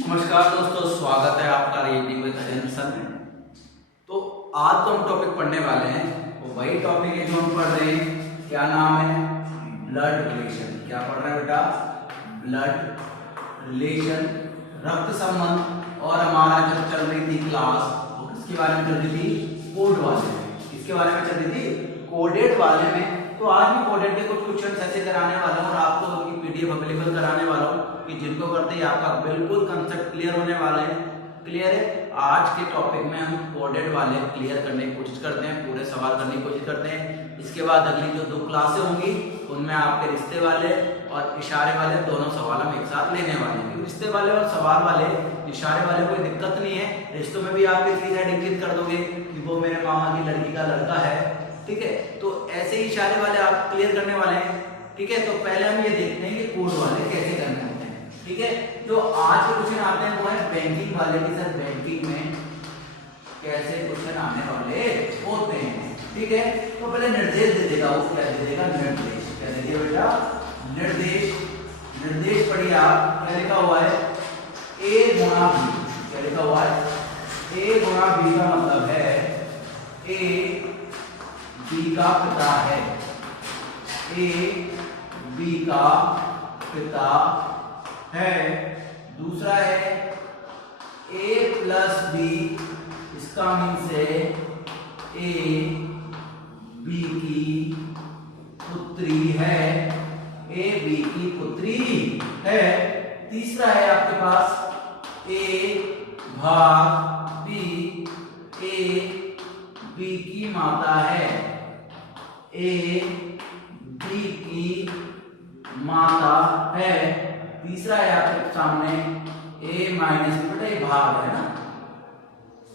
नमस्कार दोस्तों, स्वागत है आपका रीडिंग विद अजय में। तो आज तो हम टॉपिक पढ़ने वाले हैं, वो वही टॉपिक है जो हम पढ़ रहे हैं। क्या नाम है? Blood relation. क्या पढ़ रहे हैं बेटा? ब्लड रिलेशन, रक्त संबंध। और हमारा जो चल रही थी क्लास, वो किसके बारे में चल रही थी? कोड वाले में। किसके बारे में चल रही थी? कोडेड वाले में। तो आज मैं कोडेड के कुछ क्वेश्चन ऐसे कराने वाला हूँ और आपको उनकी पीडीएफ अवेलेबल कराने वाला हूँ कि जिनको करते ही आपका बिल्कुल कंसेप्ट क्लियर होने वाला है। क्लियर है? आज के टॉपिक में हम कोडेड वाले क्लियर करने की कोशिश करते हैं, पूरे सवाल करने की कोशिश करते हैं। इसके बाद अगली जो 2 क्लासें होंगी उनमें आपके रिश्ते वाले और इशारे वाले दोनों सवाल हम एक साथ लेने वाले हैं। रिश्ते वाले और सवाल वाले, इशारे वाले कोई दिक्कत नहीं है। रिश्तों में भी आप इतनी साइड इंगित कर दोगे कि वो मेरे मामा की लड़की का लड़का है, ठीक है। तो ऐसे ही इशारे वाले आप क्लियर करने वाले हैं, ठीक है। तो पहले हम ये देखते हैं कि कोड वाले कैसे करने होते हैं, ठीक है। जो आज के क्वेश्चन आते हैं वो है बैंकिंग वाले की। सर बैंकिंग में कैसे क्वेश्चन आने वाले होते हैं, ठीक है। तो पहले निर्देश दे देगा, वो क्या दे देगा? निर्देश। क्या दे देगा बेटा? निर्देश। निर्देश पढ़िए आप, क्या लिखा हुआ है? ए गुणा बी। क्या लिखा हुआ है? ए गुणा बी का मतलब है ए बी का पिता है। ए बी का पिता है। दूसरा है a प्लस बी, इसका मीन्स है ए बी की पुत्री है। ए बी की पुत्री है। तीसरा है आपके पास ए भाग बी, ए बी की माता है। ए बी की माता है। तीसरा है आपके सामने a माइनस बी, बेटा भाग है ना,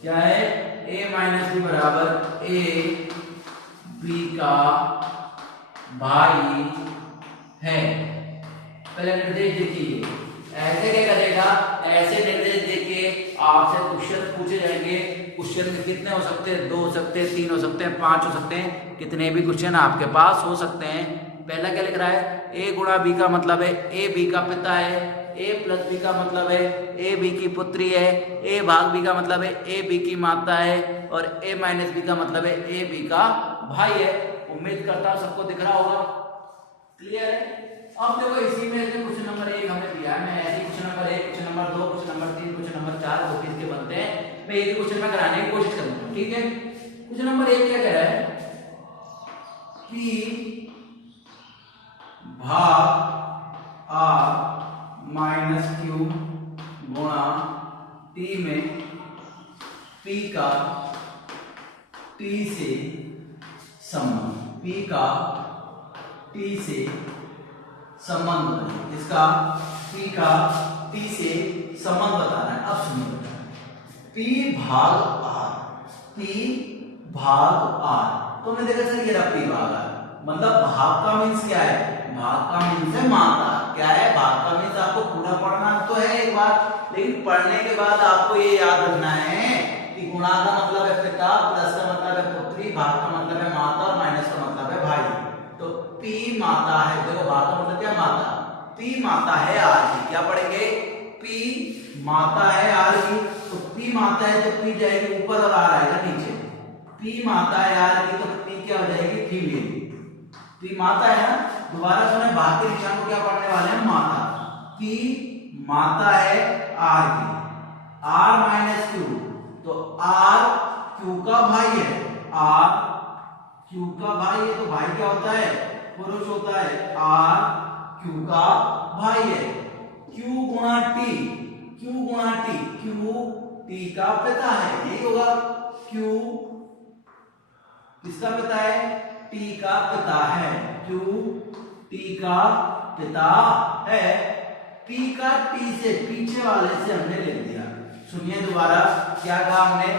क्या है? a माइनस बी बराबर a b का भाई है। पहले निर्देश देखिए, ऐसे क्या करेगा? ऐसे निर्देश देके आपसे क्वेश्चन पूछे जाएंगे। क्वेश्चन में कितने हो सकते हैं? 2 हो सकते हैं, 3 हो सकते हैं, 5 हो सकते हैं, कितने भी क्वेश्चन आपके पास हो सकते हैं। पहला क्या लिख रहा है? a गुणा बी का मतलब है a बी का पिता है। a प्लस बी का मतलब है a बी की पुत्री है। a भाग बी का मतलब है a बी की माता है। और a माइनस बी का मतलब है a बी का भाई है। उम्मीद करता हूं सबको दिख रहा होगा। क्लियर है? अब देखो इसी में क्वेश्चन नंबर 1 हमें दिया है। मैं ऐसे question number 1, question number 2, question number 3, question number 4 वो किसके बनते हैं, मैं एक क्वेश्चन में कराने की कोशिश करूंगा, ठीक है। क्वेश्चन नंबर 1 क्या कह रहा है कि भाग r माइनस क्यू गुणा टी में p का t से संबंध, p का t से संबंध बताइए। इसका p का t से संबंध बताना है। अब सुनिए बेटा, p भाग r, p भाग r। तो हमने देखा सर ये रहा p भाग r, मतलब भाग का मीन्स क्या है? भाग का मीन्स है माता। क्या है? भाग का मीन्स आपको पूरा पढ़ना तो है एक बार, लेकिन पढ़ने के बाद आपको ये याद रखना है कि गुणा का मतलब है पिता, प्लस का मतलब है पुत्री, भाग का मतलब है माता और माइनस का मतलब है भाई। तो P माता है। देखो भाग का मतलब क्या? माता। P माता है आर की। क्या पढ़ेंगे? P माता है आर की। तो P माता है तो P जाएगी ऊपर और आर आएगा नीचे। P माता है आर की तो P क्या हो जाएगी? फीमेल। P माता है ना। दोबारा सुने, भाग के निशान को क्या पढ़ने वाले हैं? माता। P माता है आर की। R माइनस क्यू, तो R क्यू का भाई है। R क्यू का भाई है, तो भाई क्या होता है? पुरुष होता है। R क्यू का भाई है। Q गुणा T, Q गुणा T, Q T का पिता है। यही होगा। Q किसका पिता है? T का पिता है। Q T का पिता है। P का T से पीछे वाले से हमने ले लिया। सुनिए दोबारा, क्या कहा हमने?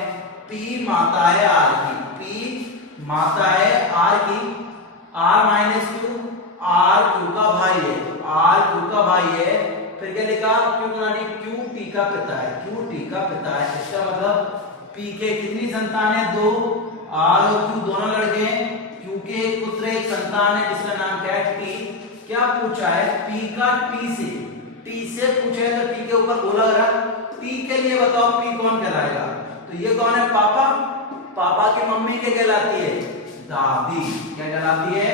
P माता है R की। P माता है R की। R minus Q, R Q का भाई है। R Q का भाई है। फिर क्या लिखा? Q गुणा T, Q T का पिता है। Q T का पिता है। इसका मतलब P के कितनी संतान है? 2। R और Q दोनों लड़के हैं। Q के एक पुत्र एक संतान है जिसका नाम क्या है? T। क्या पूछा है? P का T से, टी से पूछे तो टी के ऊपर गोला लगा, टी के लिए बताओ पी कौन कहलाएगा? तो ये कौन है? पापा। पापा की मम्मी क्या कहलाती है? दादी। क्या कहलाती है?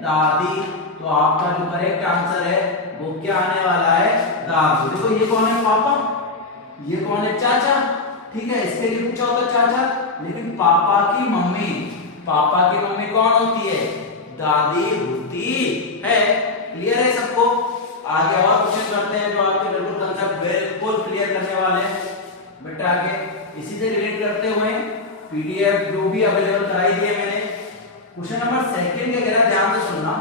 दादी। तो आपका जो करेक्ट आंसर है वो क्या आने वाला है? दादी। देखो ये कौन है? पापा। ये कौन है? चाचा। ठीक है, इसके लिए पूछा होता चाचा, लेकिन पापा की मम्मी, पापा की मम्मी कौन होती है? दादी होती है। क्लियर है सबको? आगे और क्वेश्चन करते हैं जो आपके बिल्कुल कंसेप्ट बिल्कुल क्लियर करने वाले हैं बेटा। आगे इसी से रिलेट करते हुए पीडीएफ जो भी अवेलेबल कराई दी है मैंने। क्वेश्चन नंबर सेकंड के जरा ध्यान से सुनना,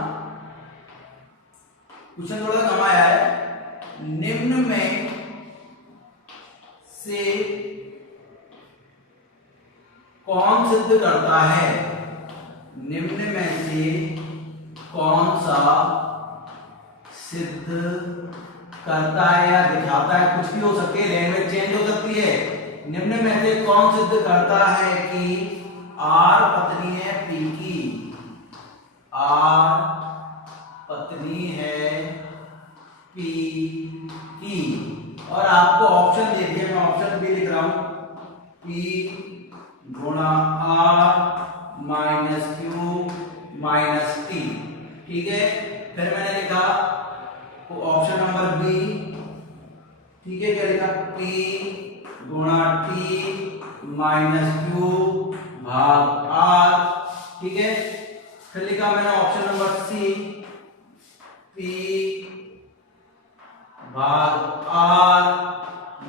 क्वेश्चन थोड़ा कम आया है। निम्न में से कौन सिद्ध करता है? निम्न में से कौन सा सिद्ध करता है या दिखाता है? कुछ भी हो सकती है, लैंग्वेज चेंज हो सकती है। निम्न में से कौन सिद्ध करता है कि आर पत्नी है पी की? आर पत्नी है पी की। और आपको ऑप्शन दे दिए, मैं ऑप्शन भी लिख रहा हूं, पी गुणा R minus Q minus T. ठीक है, फिर मैंने लिखा ऑप्शन नंबर बी। ठीक है, क्या लिखा? पी गुणा टी माइनस क्यू भाग आर। ठीक है, फिर लिखा मैंने ऑप्शन नंबर सी, पी भाग आर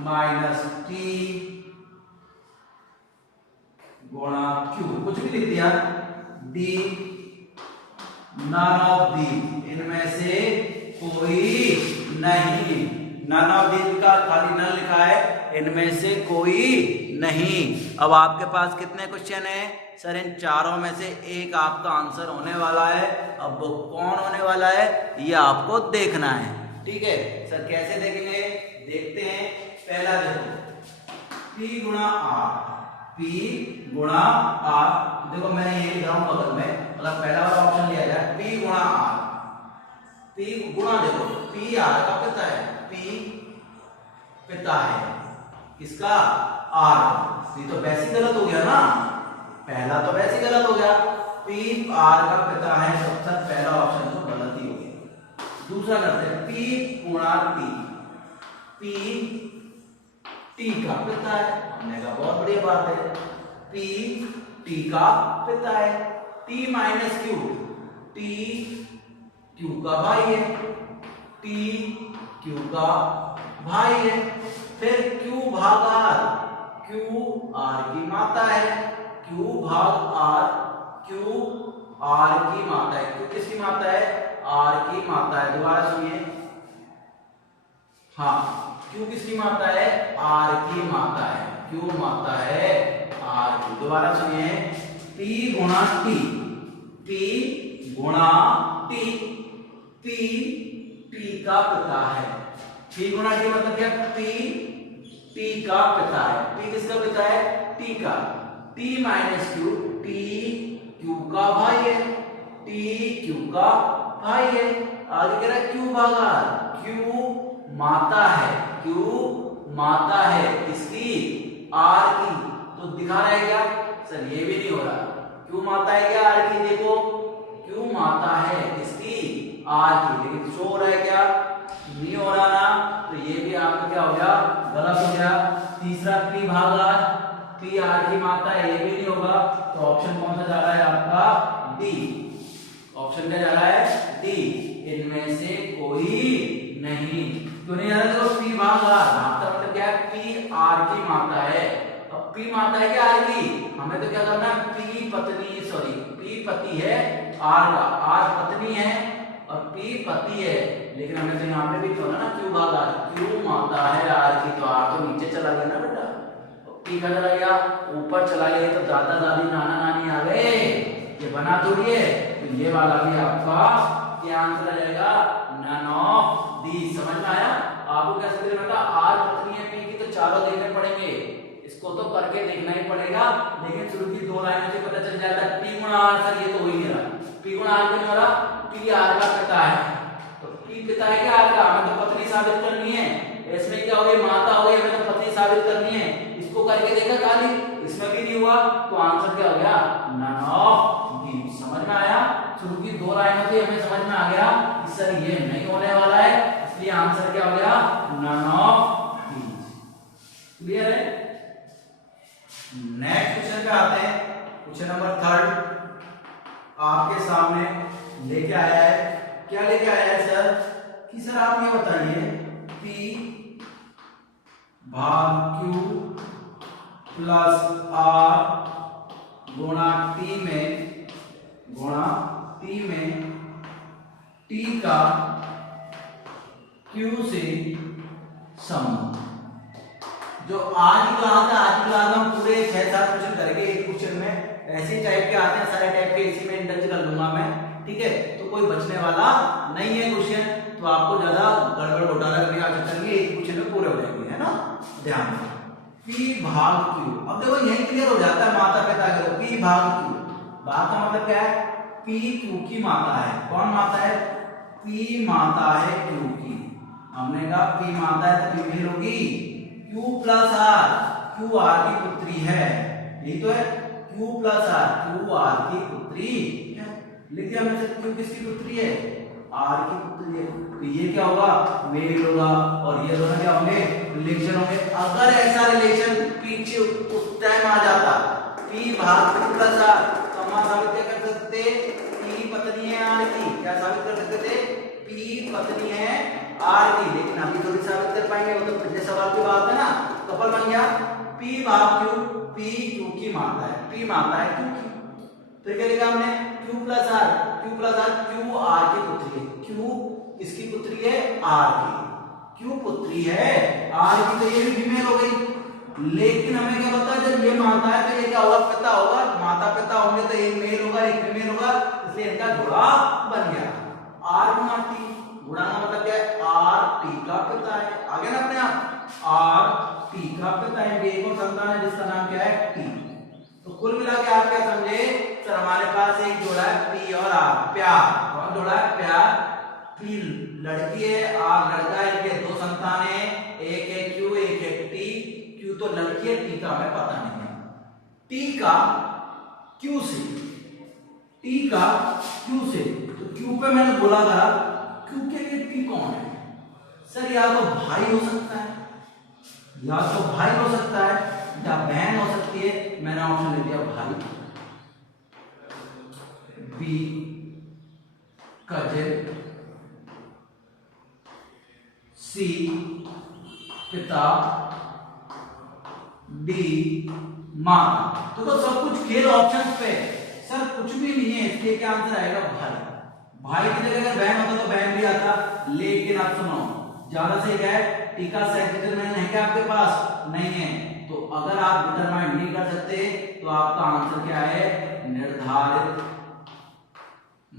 माइनस टी गुणा क्यू, कुछ भी लिख दिया। डी नन ऑफ दी, इनमें से कोई नहीं। नन ऑफ दी का खाली नन लिखा है, इनमें से कोई नहीं। अब आपके पास कितने क्वेश्चन है? सर इन चारों में से एक आपका आंसर होने वाला है। अब वो कौन होने वाला है ये आपको देखना है। ठीक है सर, कैसे देखेंगे? देखते हैं। पहला देखो, P गुणा आर, P गुणा आर। देखो मैंने ये लिखा हूं बगल में, मतलब पहला वाला ऑप्शन लिया जाए, P गुणा आर। P गुणा, देखो P आर का पिता है, P पिता है किसका? आर। ये तो वैसे ही गलत हो गया ना, पहला तो वैसे ही गलत हो गया। P आर का पिता है, सबसे पहला ऑप्शन तो गलत ही हो गया। दूसरा करते हैं, P गुणा T, P टी का पिता है। हमने कहा बहुत बढ़िया बात है, P टी का पिता है। T minus Q, T Q का भाई है, T क्यू का भाई है। फिर Q भाग R, Q R की माता है। Q भाग R, Q R की माता है। Q किसकी माता है? R की माता है। दोबारा सुनिए, हाँ Q किसकी माता है? R की माता है। Q माता है R की। दोबारा सुनिए, P गुणा T, P गुणा T, P T का पिता है। P गुणा T मतलब क्या? P T का पिता है। P किसका पिता है? T का। T minus Q, T Q का भाई है, T Q का भाई है। आगे कह रहा है Q भाग R, Q माता है, Q माता है किसकी? R की। तो दिखा रहा है क्या? सर ये भी नहीं हो रहा। Q माता है क्या R की? देखो Q माता है किसकी? R की। लेकिन शो हो रहा है क्या? नहीं हो रहा ना, तो ये भी आपका क्या हो गया? गलत हो गया। तीसरा P भाग R, P R की माता है, ये भी नहीं होगा। तो ऑप्शन कौन सा जा रहा है आपका? डी। ऑप्शन क्या जा रहा है? डी। इनमें से कोई नहीं। क्यों नहीं आ रहा? देखो P भाग R, माता मतलब क्या है? P R की माता है। अब P माता है क्या R की? हमें तो क्या करना है? P पत्नी, सॉरी P पति है R का, R पत्नी है और P पति है। लेकिन हमें तो यहाँ पे भी तो ना Q भाग R, Q माता है R की, तो R तो नीचे चला गया ना बेटा। P का चला गया ऊपर, चला गया तो दादा दादी नाना नानी आ गए, ये बना थोड़ी है। तो ये वाला भी आपका क्या आंसर आ जाएगा? None of the. समझ में आया? आपको कैसे देखना था? आर पत्नी है P की, तो चारों देखने पड़ेंगे, इसको तो करके देखना ही पड़ेगा। लेकिन शुरू की दो लाइनों से पता चल जाता है P गुणा R। सर ये तो हो ही नहीं रहा, P गुणा R क्यों नहीं हो रहा? P R का पिता है, तो P पिता है क्या R का? हमें तो पत्नी साबित करनी है, इसमें क्या हो गई माता हो गई, हमें तो पत्नी साबित करनी है। इसको करके देखा खाली, इसमें भी नहीं हुआ, तो आंसर क्या हो गया नन ऑफ दीज। समझ में आया? शुरू की दो लाइनों से हमें समझ में आ गया कि सर ये नहीं होने वाला है, इसलिए आंसर क्या हो गया नन ऑफ दीज। क्लियर है? नेक्स्ट क्वेश्चन पे आते हैं। क्वेश्चन नंबर 3 आपके सामने लेके आया है। क्या लेके आया है सर? कि सर आप ये बताइए P भाग Q प्लस R गुणा T में T का Q से संबंध। जो आज की क्लास हम पूरे 6-7 क्वेश्चन करेंगे एक क्वेश्चन में, ऐसे टाइप के आते हैं सारे टाइप के, इसी में इंटरेस्ट कर लूंगा मैं, ठीक है? तो कोई बचने वाला नहीं है क्वेश्चन, तो आपको ज्यादा गड़बड़ घोटाला करने की आवश्यकता नहीं है, एक क्वेश्चन में पूरे हो जाएंगे, है ना? ध्यान रखो P भाग Q। अब देखो यही क्लियर हो जाता है माता पिता का। P भाग Q, भाग का मतलब क्या है? P Q की माता है। कौन माता है? P माता है Q की। हमने कहा P माता है तो P भी होगी Q प्लस R, Q R की पुत्री है, यही तो है Q प्लस R, Q R की पुत्री है। लिख दिया हमने, Q किसकी पुत्री है? R की पुत्री है। तो ये क्या होगा मेल होगा, और ये दोनों क्या होंगे रिलेशन होंगे। अगर ऐसा रिलेशन पीछे उस टाइम आ जाता P भाग Q प्लस R, तो हम साबित क्या कर सकते? P पत्नी है R की। क्या साबित कर सकते थे? P पत्नी है R की। लेकिन अभी थोड़ी साबित कर पाएंगे, वो तो पिछले सवाल की बात है ना, कपल बन गया। P भाग Q, P Q की माता है, P माता है Q की। तो क्या लिखा हमने? Q प्लस R, Q प्लस R, Q R की पुत्री है। Q किसकी पुत्री है? R की। Q पुत्री है R की, तो ये भी फीमेल हो गई। लेकिन हमें क्या पता है जब ये माता है तो ये क्या होगा? पिता होगा। माता पिता होंगे तो एक मेल होगा एक फीमेल होगा, इसलिए इनका जोड़ा बन गया R गुणा T। गुणा का मतलब क्या है? R T का पिता है। आगे ना अपने आप R T का पिता है, एक और संतान है जिसका नाम क्या है? T। तो कुल मिला के आप क्या समझे सर? हमारे पास एक जोड़ा है P और R, प्यार। कौन जोड़ा है? प्यार। P लड़की है, R लड़का है, इनके दो संतान है, एक है Q एक है T। Q तो लड़की है, T का हमें पता नहीं है। T का Q से, T का Q से, तो Q पे मैंने बोला था Q के लिए T कौन है? सर या तो भाई हो सकता है, या तो भाई हो सकता है, या बहन हो सकती है। मैंने ऑप्शन ले दिया भाई, B कजिन, C पिता, D माता। तो सब कुछ खेल ऑप्शंस पे। सर कुछ भी नहीं है, इसलिए क्या आंसर आएगा? भाई। भाई की जगह अगर बहन होता तो बहन भी आता। लेकिन आप सुनो, ज्यादा सही क्या है? T का सेक्स डिटरमिनेंट है क्या आपके पास? नहीं है। तो अगर आप डिटरमाइन नहीं कर सकते तो आपका आंसर क्या है? निर्धारित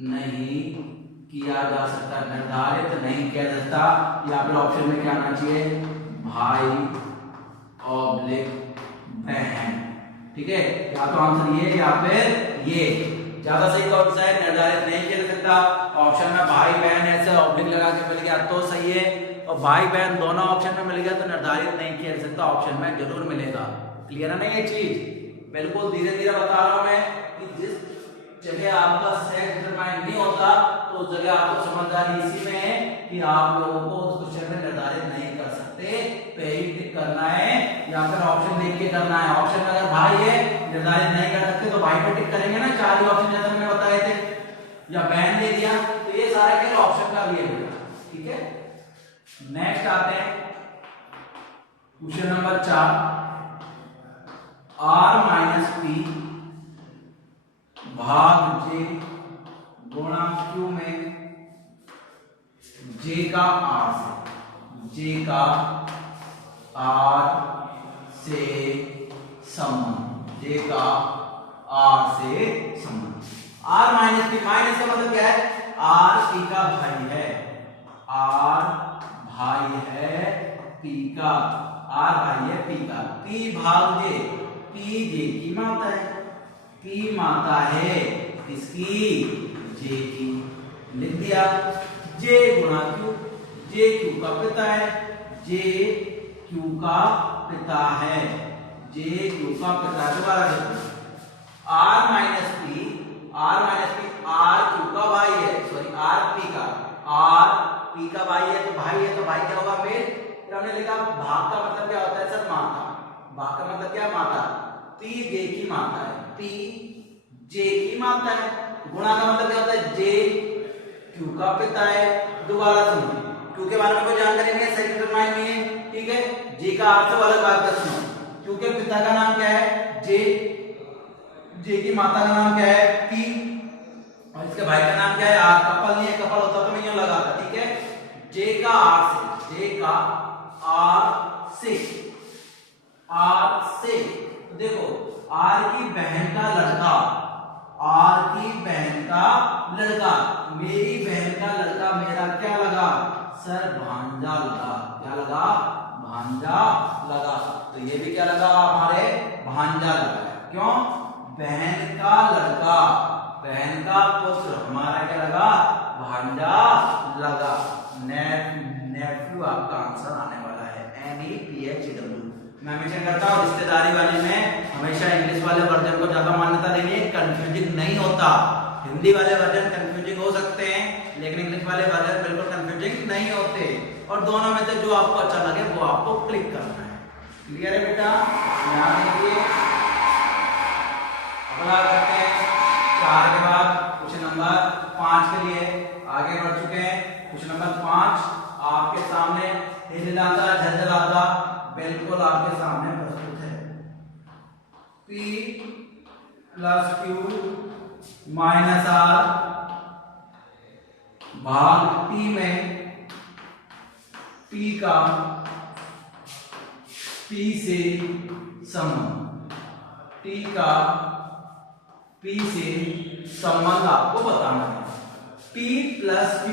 नहीं किया जा सकता। निर्धारित नहीं किया जा सकता। या फिर ऑप्शन में क्या आना चाहिए? भाई ऑब्लिक बहन। ठीक है, या तो आंसर ये या फिर ये। ज्यादा सही कौन सा है? निर्धारित नहीं किया जा सकता। ऑप्शन में भाई बहन ऐसे ऑब्लिक लगा के मिल गया तो सही है, और भाई बहन दोनों ऑप्शन में मिल गया तो निर्धारित नहीं किया जा सकता ऑप्शन में जरूर मिलेगा। क्लियर है ना ये चीज? बिल्कुल धीरे धीरे बता रहा हूं मैं कि जिस जगह आपका सेक्स डिटरमाइन नहीं होता तो उस जगह आपको समझदारी इसी में है कि आप लोगों को उस क्वेश्चन में निर्धारित नहीं कर सकते, पे ही टिक करना है या फिर ऑप्शन देख के करना है। ऑप्शन में अगर भाई है निर्धारित नहीं कर सकते तो भाई पे टिक करेंगे ना, 4 ही ऑप्शन जैसे मैंने बताए थे, या बहन दे दिया, तो ये सारे के ऑप्शन का लिए होगा। ठीक है, नेक्स्ट आते हैं question number 4। R minus P भाग J गुणा Q में J का R से, J का R से संबंध, J का R से संबंध। R माइनस P, माइनस का मतलब क्या है? R P का भाई है, R भाई है P का, R भाई है P का। P भाग J, P J की माता है, P माता है किसकी? J की। लिख दिया J गुणा Q, जे क्यू का पिता है, जे क्यू का पिता है, जे क्यू का पिता है। दोबारा देखो, R minus P, R Q का भाई है, सॉरी आर पी का भाई है, तो भाई क्या होगा मेल। फिर हमने लिखा भाग का मतलब क्या होता है सर, माता। भाग का मतलब क्या, माता। पी जे की माता है, पी जे की माता है। गुणा का मतलब क्या होता है, जे क्यू का पिता है। दोबारा सुनो, क्यू के बारे में कोई जानकारी नहीं है, सेकंड माइंड नहीं है, ठीक है। जे का आर से वाला बात कर सुनो, क्यू के पिता का नाम क्या है, जे की माता का नाम क्या है, पी, और इसके भाई का नाम क्या है, आर। कपल नहीं है, कपल होता तो मैं यूं लगाता, ठीक है। जे का आर से देखो, आर की बहन का लड़का, मेरी बहन का लड़का मेरा क्या लगा सर, भांजा लगा। क्या लगा, भांजा लगा। तो ये भी क्या लगा हमारे, भांजा लगा। क्यों, बहन का लड़का, बहन का पुत्र हमारा क्या लगा, भांजा लगा। नेफ्यू आपका आंसर आने वाला है, NEPHW। मैं मेंशन करता हूं, रिश्तेदारी वाले में हमेशा इंग्लिश वाले वर्जन को ज्यादा मान्यता देनी है, कंफ्यूजिंग नहीं होता। हिंदी वाले वर्जन कंफ्यूजिंग हो सकते हैं, लेकिन इंग्लिश वाले वर्जन बिल्कुल कंफ्यूजिंग नहीं होते। और दोनों में से जो आपको अच्छा लगे वो आपको क्लिक करना है। क्लियर है बेटा, ध्यान दीजिए। अगला करते हैं 4 के बाद क्वेश्चन नंबर 5 के लिए आगे बढ़ चुके हैं। क्वेश्चन नंबर 5 आपके सामने हिलहिलाता झलझलाता बिल्कुल आपके सामने प्रस्तुत है। P plus Q minus R भाग T में P का P से संबंध, T का P से संबंध आपको बताना है। P प्लस Q,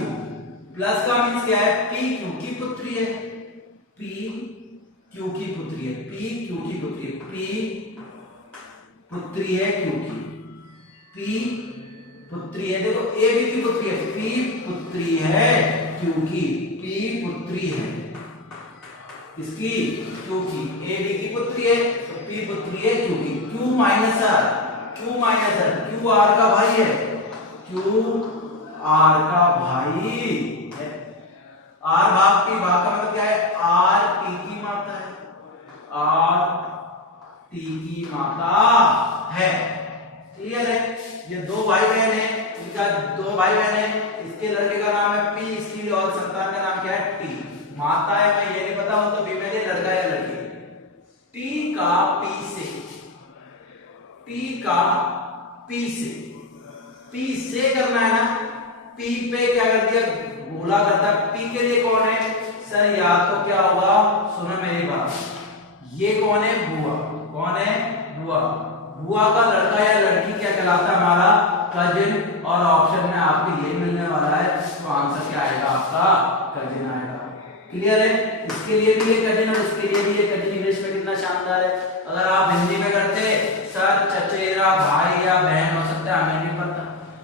प्लस का मीन्स क्या है, P Q की पुत्री है, P Q की पुत्री है, P Q की पुत्री है, P पुत्री है Q की, P पुत्री है, देखो A B की पुत्री है, P पुत्री है Q की, P पुत्री है इसकी Q की, A B की पुत्री है तो P पुत्री है Q की। Q minus R, Q R का भाई है, Q R का भाई है। R भाग T, भाग का मतलब क्या है, R T की माता है, R T की माता है। क्लियर है, ये दो भाई बहन है, इनका दो भाई बहन है, इसके लड़के का नाम है P, इसकी और संतान का नाम क्या है T। माता है मैं ये नहीं पता हूं तो फीमेल है, लड़का है लड़की। T का P से, T का P से, P से करना है ना, P पे क्या कर दिया, गोला करता। P के लिए कौन है सर, या तो क्या होगा, सुनो मेरी बात, ये कौन है, बुआ। कौन है, बुआ। बुआ का लड़का या लड़की क्या कहलाता है, हमारा कजिन। और ऑप्शन में आपको ये मिलने वाला है, तो आंसर क्या आएगा आपका, कजिन आएगा। क्लियर है, इसके लिए भी ये कजिन और इसके लिए भी ये कजिन। इंग्लिश में कितना शानदार है। अगर आप हिंदी में करते सर चचेरा भाई या बहन हो सकता है, हमें नहीं पता,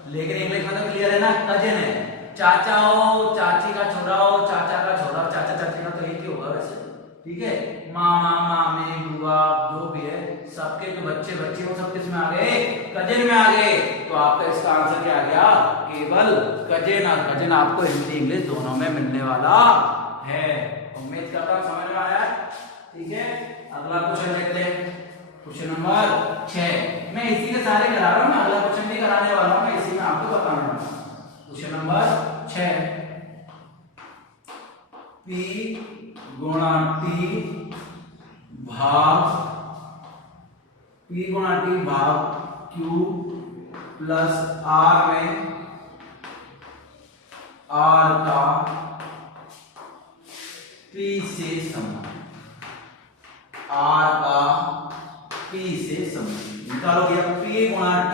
लेकिन इंग्लिश में तो क्लियर है ना, कजिन है। चाचा हो, चाची का छोरा हो, चाचा का छोरा, चाचा चाची का तो एक ही होगा वैसे, ठीक है। मामा मामी बुआ जो भी है, सबके जो बच्चे बच्चे वो सब किसमें आ गए, कजिन में आ गए। तो आपका इसका आंसर क्या आ गया, केवल कजिन। और कजिन आपको हिंदी इंग्लिश दोनों में मिलने वाला है। उम्मीद करता हूं समझ में आया, ठीक है। अगला क्वेश्चन देखते हैं, क्वेश्चन नंबर 6। मैं इसी के सारे करा रहा हूं, मैं अगला क्वेश्चन नहीं कराने वाला हूं, मैं इसी में आपको बताने वाला हूं। क्वेश्चन नंबर 6, P गुणा T भाग Q प्लस R में R का P से संबंध, R का P से संबंध निकालो भैया। P गुणा T,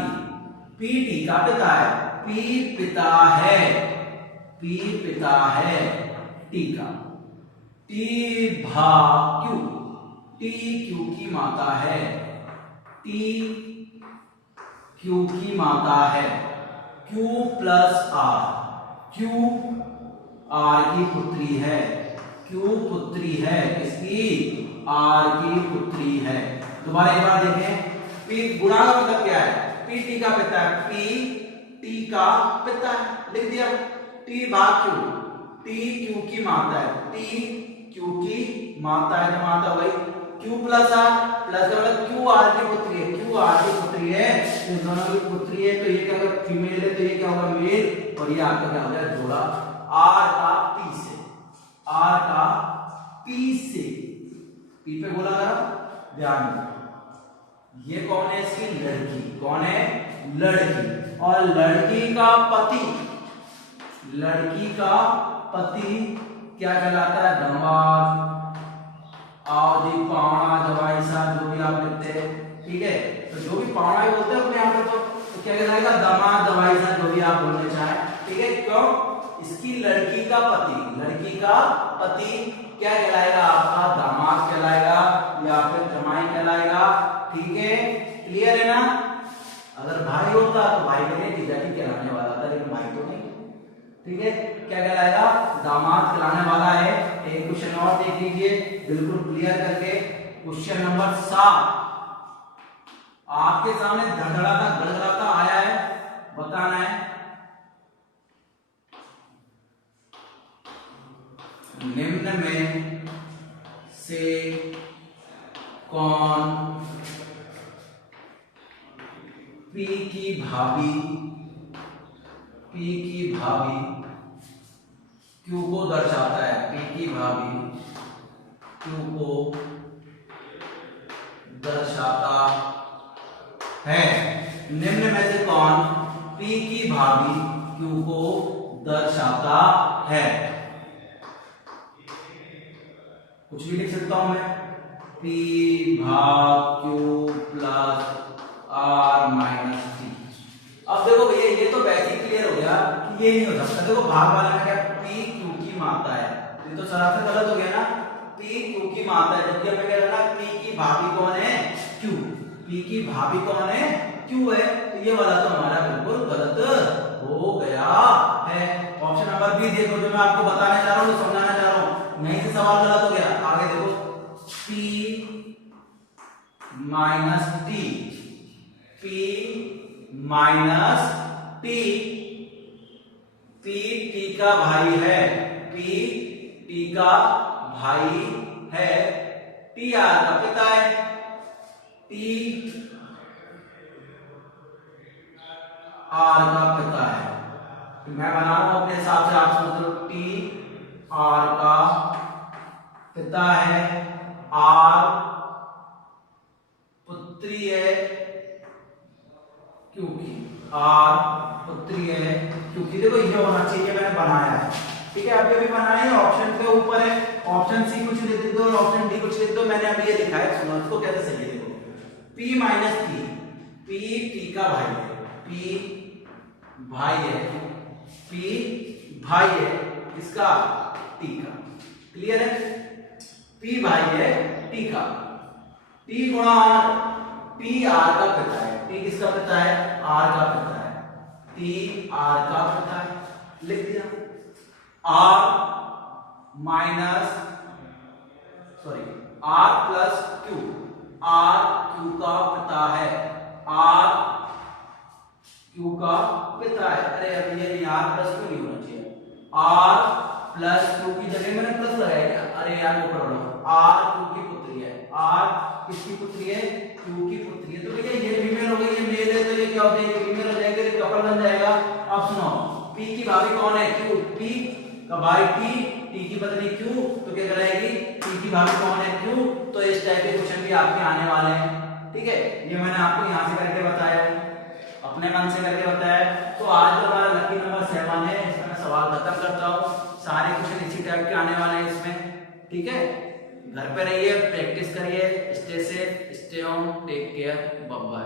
P T का पिता है, P पिता है, P पिता है T का, T भाग Q, T Q की माता है, T Q की माता है, Q प्लस R, Q आर की पुत्री है, क्यू पुत्री है, किसकी? आर की पुत्री है। दोबारा एक बार देखें, पी गुणा का मतलब क्या है? पी टी का पिता है, पी टी का पिता है, लिख दिया। टी भाग क्यू, टी क्यू की माता है, टी क्यू की माता है, तो माता वही क्यू प्लस आर, प्लस का मतलब क्यू आर की पुत्री है, क्यू आर की पुत्री है, इन दोनों की पुत्री है, तो ये क्या होगा? फीमेल है, तो ये क्या होगा? मेल, और ये आपका क्या हो गया? जोड़ा। आर का पी से, आर का पी से, पी पे बोला करो, ध्यान दो। ये कौन है? इसकी लड़की। कौन है? लड़की। और लड़की का पति, लड़की का पति क्या कहलाता है? दामाद। आओ जी, पावना, जवाई साहब, जो भी आप लिखते हैं, ठीक है, तो जो भी पावना ही बोलते हैं अपने यहाँ पे, तो क्या कहलाएगा? दामाद, जवाई साहब, जो भी आप बोलना चाहें, ठीक है। क्यों? इसकी लड़की का पति, लड़की का पति क्या कहलाएगा? आपका दामाद कहलाएगा या फिर जमाई कहलाएगा, ठीक है। क्लियर है ना? अगर भाई होता तो भाई के लिए जीजा जी कहलाने वाला था, लेकिन भाई तो नहीं, ठीक है। क्या कहलाएगा? दामाद कहलाने वाला है। एक क्वेश्चन और देख लीजिए बिल्कुल क्लियर करके। क्वेश्चन नंबर 7 आपके सामने धड़धड़ाता गड़गड़ाता आया है, बताना है। निम्न में से कौन पी की भाभी, पी की भाभी क्यू को दर्शाता है? पी की भाभी क्यू को दर्शाता है। निम्न में से कौन पी की भाभी क्यू को दर्शाता है? कुछ भी लिख सकता हूं मैं, पी भाग Q plus R minus T. अब देखो भैया, ये तो वैसे क्लियर हो गया कि ये नहीं हो सकता। देखो भाग वाला में क्या? पी क्यू की माता है, ये तो सरासर गलत हो गया ना। पी क्यू की माता है, जबकि हमें क्या करना? पी की भाभी कौन है? क्यू। पी की भाभी कौन है? क्यू है, तो ये वाला तो हमारा बिल्कुल गलत हो गया है। ऑप्शन नंबर बी देखो, जो मैं आपको बताने जा रहा हूँ, समझाना चाह रहा हूँ, यहीं से सवाल गलत हो गया। आगे देखो, P minus T, P minus T, P T का भाई है, पी टी का भाई है, टी आर का पिता है, टी आर का पिता है। मैं बना रहा हूं अपने हिसाब से, आप समझ लो। टी आर का पिता है, आर पुत्री है, क्योंकि आर पुत्री है, क्योंकि देखो ये होना चाहिए, मैंने बनाया है, ठीक है। अभी अभी बनाया है, ऑप्शन के ऊपर है। ऑप्शन सी कुछ लिख दो और ऑप्शन डी कुछ लिख दो। मैंने अभी ये लिखा है, सुनो इसको कैसे सही है। देखो, P minus T, P T का भाई है, पी भाई है, पी भाई है किसका? टी का। क्लियर है? पी भाई है टी का, टी गुणा आर, टी आर का पिता है। टी किसका पिता है? आर का पिता है, टी आर का पिता है, लिख दिया। R minus sorry R plus Q, R Q का पिता है, आर क्यू का पिता है। अरे अब ये नहीं, आर प्लस क्यू नहीं होना चाहिए, आर प्लस क्यू की जगह मैंने प्लस लगाया क्या? अरे यार वो पढ़ो, आर क्यू की पुत्री है, आर किसकी पुत्री है? क्यू की पुत्री है। तो भैया ये फीमेल हो गई, ये मेल है, तो ये क्या होता है? ये फीमेल हो जाएगा, ये कपल बन जाएगा। अब सुनो, पी की भाभी कौन है? क्यू। पी का भाई टी, टी की पत्नी क्यू, तो क्या कराएगी? पी की भाभी कौन है? क्यू। तो इस टाइप के क्वेश्चन भी आपके आने वाले हैं, ठीक है। ये मैंने आपको यहाँ से करके बताया, अपने मन से करके बताया। तो आज जो हमारा लकी नंबर 7 है, इसमें मैं सवाल खत्म करता हूँ। सारे क्वेश्चन इसी टाइप के आने वाले हैं इसमें, ठीक है। घर पे रहिए, प्रैक्टिस करिए, stay safe, stay home, take care, bye bye.